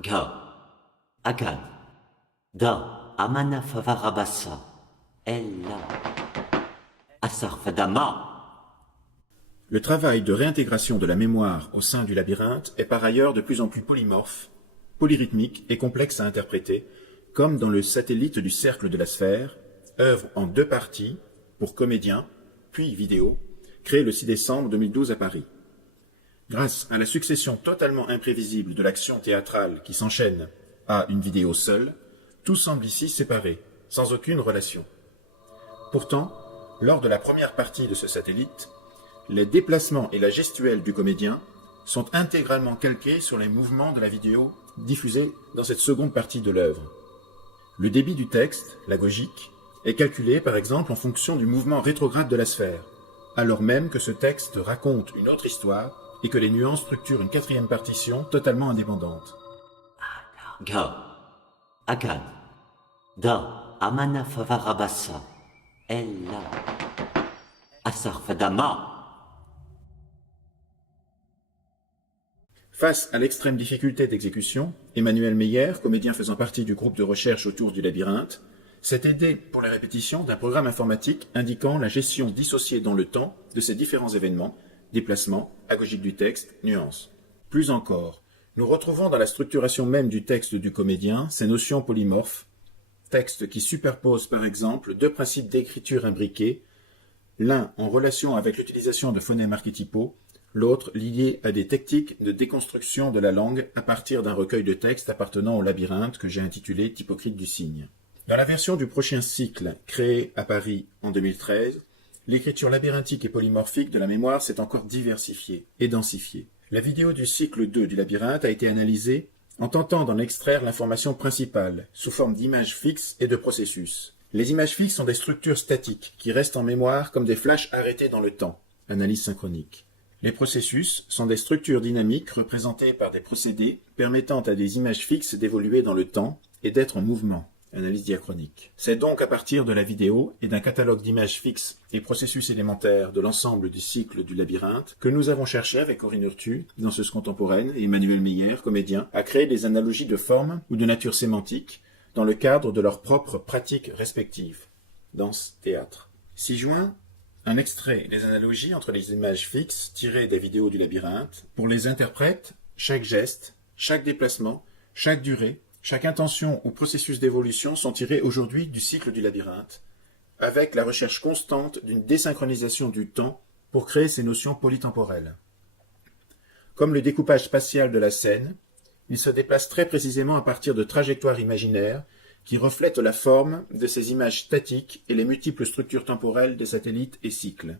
Ga, Agan, Da, Amana Favarabassa, Ella, Asarfadama. Le travail de réintégration de la mémoire au sein du labyrinthe est par ailleurs de plus en plus polymorphe, polyrythmique et complexe à interpréter, comme dans le satellite du cercle de la sphère, œuvre en 2 parties, pour comédiens, puis vidéo, créée le 6 décembre 2012 à Paris. Grâce à la succession totalement imprévisible de l'action théâtrale qui s'enchaîne à une vidéo seule, tout semble ici séparé, sans aucune relation. Pourtant, lors de la première partie de ce satellite, les déplacements et la gestuelle du comédien sont intégralement calqués sur les mouvements de la vidéo diffusée dans cette seconde partie de l'œuvre. Le débit du texte, l'agogique, est calculé par exemple en fonction du mouvement rétrograde de la sphère, alors même que ce texte raconte une autre histoire et que les nuances structurent une 4e partition totalement indépendante. Ga, Agan, Da, Amana Favarabassa, Ella, Asarfadama. Face à l'extrême difficulté d'exécution, Emmanuel Meyer, comédien faisant partie du groupe de recherche autour du labyrinthe, s'est aidé pour les répétitions d'un programme informatique indiquant la gestion dissociée dans le temps de ces différents événements, déplacements, agogique du texte, nuances. Plus encore, nous retrouvons dans la structuration même du texte du comédien ces notions polymorphes, texte qui superpose par exemple 2 principes d'écriture imbriqués, l'un en relation avec l'utilisation de phonèmes archétypaux, l'autre lié à des techniques de déconstruction de la langue à partir d'un recueil de textes appartenant au labyrinthe que j'ai intitulé Typocrite du signe. Dans la version du prochain cycle, créé à Paris en 2013, l'écriture labyrinthique et polymorphique de la mémoire s'est encore diversifiée et densifiée. La vidéo du cycle 2 du labyrinthe a été analysée en tentant d'en extraire l'information principale, sous forme d'images fixes et de processus. Les images fixes sont des structures statiques qui restent en mémoire comme des flashs arrêtés dans le temps, analyse synchronique. Les processus sont des structures dynamiques représentées par des procédés permettant à des images fixes d'évoluer dans le temps et d'être en mouvement, analyse diachronique. C'est donc à partir de la vidéo et d'un catalogue d'images fixes et processus élémentaires de l'ensemble du cycle du labyrinthe que nous avons cherché avec Corinne Urtu, danseuse contemporaine, et Emmanuel Meyer, comédien, à créer des analogies de forme ou de nature sémantique dans le cadre de leurs propres pratiques respectives. Danse, théâtre. 6 juin, un extrait des analogies entre les images fixes tirées des vidéos du labyrinthe. Pour les interprètes, chaque geste, chaque déplacement, chaque durée, chaque intention ou processus d'évolution sont tirés aujourd'hui du cycle du labyrinthe, avec la recherche constante d'une désynchronisation du temps pour créer ces notions polytemporelles. Comme le découpage spatial de la scène, il se déplace très précisément à partir de trajectoires imaginaires qui reflètent la forme de ces images statiques et les multiples structures temporelles des satellites et cycles.